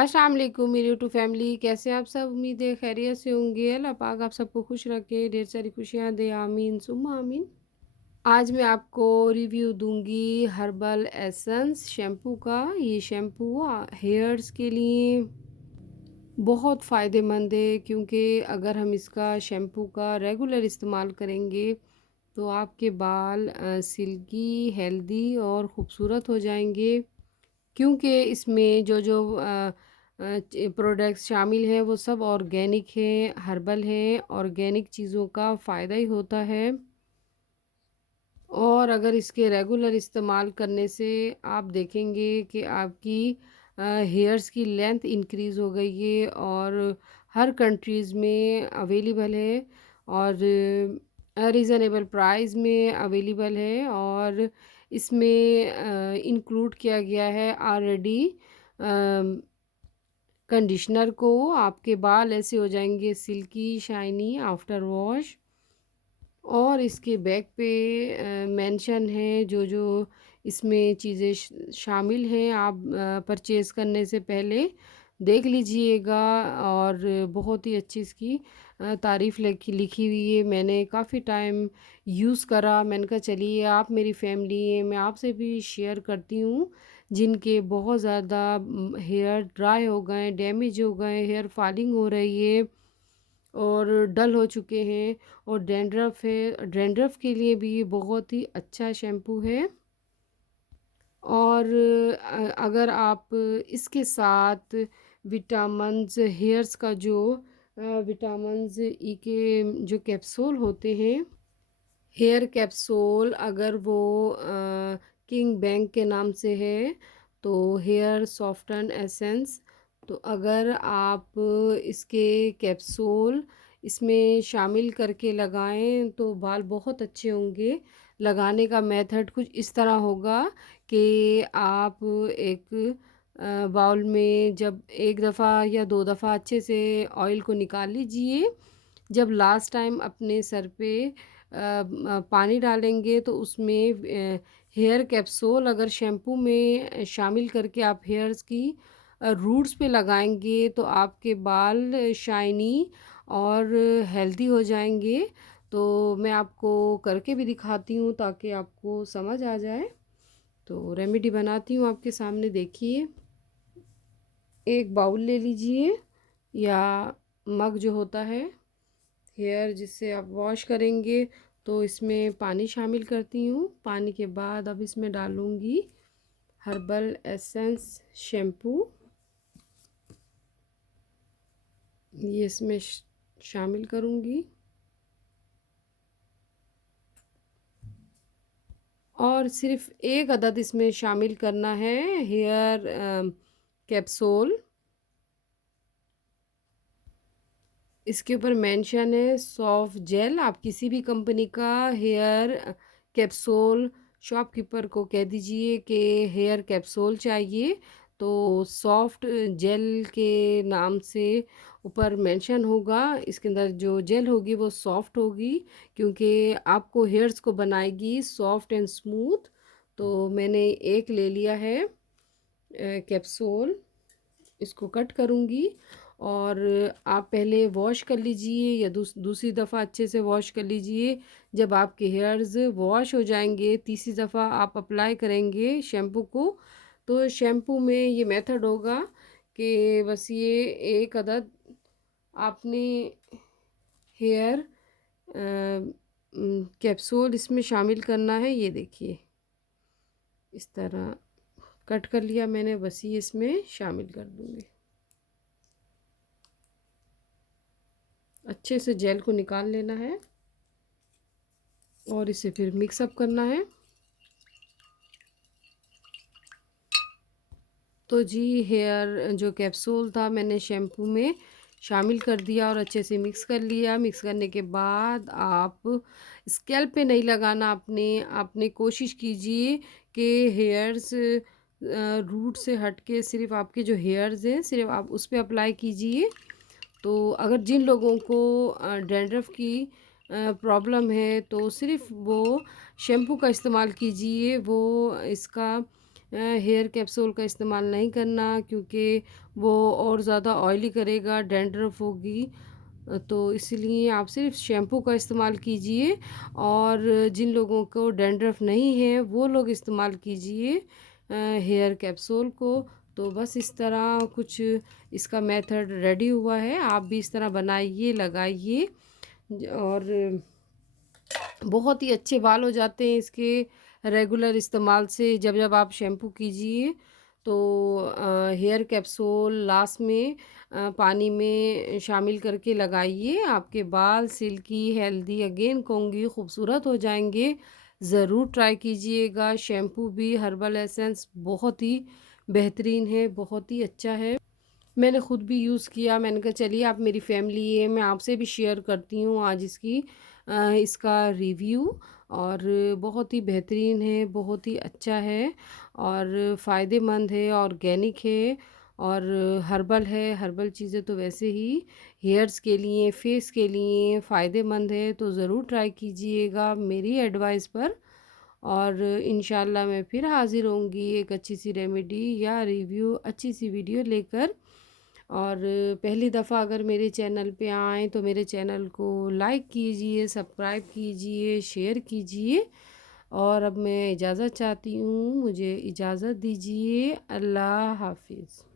अस्सलाम वालेकुम मेरी यूट्यूब फैमिली, कैसे हैं आप सब? उम्मीद है खैरियत से होंगे। अल्लाह पाक आप सबको खुश रखे, ढेर सारी खुशियाँ दे, आमीन सुम्मा आमीन। आज मैं आपको रिव्यू दूंगी हर्बल एसेंस शैम्पू का। ये शैम्पू हेयर्स के लिए बहुत फ़ायदेमंद है, क्योंकि अगर हम इसका शैम्पू का रेगुलर इस्तेमाल करेंगे तो आपके बाल सिल्की, हेल्दी और ख़ूबसूरत हो जाएंगे। क्योंकि इसमें जो जो प्रोडक्ट्स शामिल हैं वो सब ऑर्गेनिक हैं, हर्बल हैं। ऑर्गेनिक चीज़ों का फ़ायदा ही होता है। और अगर इसके रेगुलर इस्तेमाल करने से आप देखेंगे कि आपकी हेयर्स की लेंथ इंक्रीज़ हो गई है, और हर कंट्रीज़ में अवेलेबल है, और रीज़नेबल प्राइस में अवेलेबल है। और इसमें इंक्लूड किया गया है ऑलरेडी कंडीशनर को। आपके बाल ऐसे हो जाएंगे सिल्की शाइनी आफ्टर वॉश। और इसके बैक पे मेंशन है जो जो इसमें चीज़ें शामिल हैं। आप परचेज़ करने से पहले देख लीजिएगा। और बहुत ही अच्छी इसकी तारीफ़ लिखी लिखी हुई है। मैंने काफ़ी टाइम यूज़ करा। मैंने कहा चलिए, आप मेरी फैमिली है, मैं आपसे भी शेयर करती हूँ जिनके बहुत ज़्यादा हेयर ड्राई हो गए, डैमेज हो गए, हेयर फॉलिंग हो रही है और डल हो चुके हैं, और डैंड्रफ है। डैंड्रफ के लिए भी ये बहुत ही अच्छा शैम्पू है। और अगर आप इसके साथ विटामिन्स हेयर्स का जो विटामिन्स ई के जो कैप्सूल होते हैं, हेयर कैप्सूल, अगर वो किंग बैंक के नाम से है तो हेयर सॉफ्टन एसेंस, तो अगर आप इसके कैप्सूल इसमें शामिल करके लगाएं तो बाल बहुत अच्छे होंगे। लगाने का मेथड कुछ इस तरह होगा कि आप एक बाउल में जब एक दफ़ा या दो दफ़ा अच्छे से ऑयल को निकाल लीजिए। जब लास्ट टाइम अपने सर पे पानी डालेंगे तो उसमें हेयर कैप्सूल अगर शैम्पू में शामिल करके आप हेयर्स की रूट्स पे लगाएंगे तो आपके बाल शाइनी और हेल्दी हो जाएंगे। तो मैं आपको करके भी दिखाती हूँ ताकि आपको समझ आ जाए। तो रेमेडी बनाती हूँ आपके सामने, देखिए। एक बाउल ले लीजिए या मग जो होता है हेयर जिससे आप वॉश करेंगे, तो इसमें पानी शामिल करती हूँ। पानी के बाद अब इसमें डालूँगी हर्बल एसेंस शैम्पू। ये इसमें शामिल करूँगी, और सिर्फ एक अदद इसमें शामिल करना है हेयर कैप्सूल। इसके ऊपर मेंशन है सॉफ्ट जेल। आप किसी भी कंपनी का हेयर कैप्सूल शॉपकीपर को कह दीजिए कि हेयर कैप्सूल चाहिए, तो सॉफ्ट जेल के नाम से ऊपर मेंशन होगा। इसके अंदर जो जेल होगी वो सॉफ्ट होगी, क्योंकि आपको हेयर्स को बनाएगी सॉफ्ट एंड स्मूथ। तो मैंने एक ले लिया है कैप्सूल, इसको कट करूँगी। और आप पहले वॉश कर लीजिए या दूसरी दफ़ा अच्छे से वॉश कर लीजिए। जब आपके हेयर्स वॉश हो जाएंगे, तीसरी दफ़ा आप अप्लाई करेंगे शैम्पू को, तो शैम्पू में ये मेथड होगा कि बस ये एक अदद आपने हेयर कैप्सूल इसमें शामिल करना है। ये देखिए, इस तरह कट कर लिया मैंने, बस ये इसमें शामिल कर दूँगी। अच्छे से जेल को निकाल लेना है और इसे फिर मिक्स अप करना है। तो जी, हेयर जो कैप्सूल था मैंने शैम्पू में शामिल कर दिया और अच्छे से मिक्स कर लिया। मिक्स करने के बाद आप स्कैल्प पे नहीं लगाना, आपने कोशिश कीजिए कि हेयर्स रूट से हट के सिर्फ आपके जो हेयर्स हैं सिर्फ आप उस पे अप्लाई कीजिए। तो अगर जिन लोगों को डैंड्रफ की प्रॉब्लम है तो सिर्फ वो शैम्पू का इस्तेमाल कीजिए। वो इसका हेयर कैप्सूल का इस्तेमाल नहीं करना, क्योंकि वो और ज़्यादा ऑयली करेगा, डैंड्रफ होगी। तो इसलिए आप सिर्फ शैम्पू का इस्तेमाल कीजिए, और जिन लोगों को डैंड्रफ नहीं है वो लोग इस्तेमाल कीजिए हेयर कैप्सूल को। तो बस इस तरह कुछ इसका मेथड रेडी हुआ है, आप भी इस तरह बनाइए, लगाइए, और बहुत ही अच्छे बाल हो जाते हैं इसके रेगुलर इस्तेमाल से। जब जब आप शैम्पू कीजिए तो हेयर कैप्सूल लास्ट में पानी में शामिल करके लगाइए, आपके बाल सिल्की, हेल्दी, अगेन कहूँगी खूबसूरत हो जाएंगे। ज़रूर ट्राई कीजिएगा। शैम्पू भी हर्बल एसेंस बहुत ही बेहतरीन है, बहुत ही अच्छा है। मैंने ख़ुद भी यूज़ किया, मैंने कहा चलिए आप मेरी फैमिली है, मैं आपसे भी शेयर करती हूँ आज इसका रिव्यू। और बहुत ही बेहतरीन है, बहुत ही अच्छा है, और फ़ायदेमंद है, ऑर्गेनिक है, और हर्बल है। हर्बल चीज़ें तो वैसे ही हेयर्स के लिए, फेस के लिए फ़ायदेमंद है, तो ज़रूर ट्राई कीजिएगा मेरी एडवाइस पर। और इंशाल्लाह मैं फिर हाज़िर होंगी एक अच्छी सी रेमेडी या रिव्यू, अच्छी सी वीडियो लेकर। और पहली दफ़ा अगर मेरे चैनल पे आएँ तो मेरे चैनल को लाइक कीजिए, सब्सक्राइब कीजिए, शेयर कीजिए। और अब मैं इजाज़त चाहती हूँ, मुझे इजाज़त दीजिए। अल्लाह हाफ़िज़।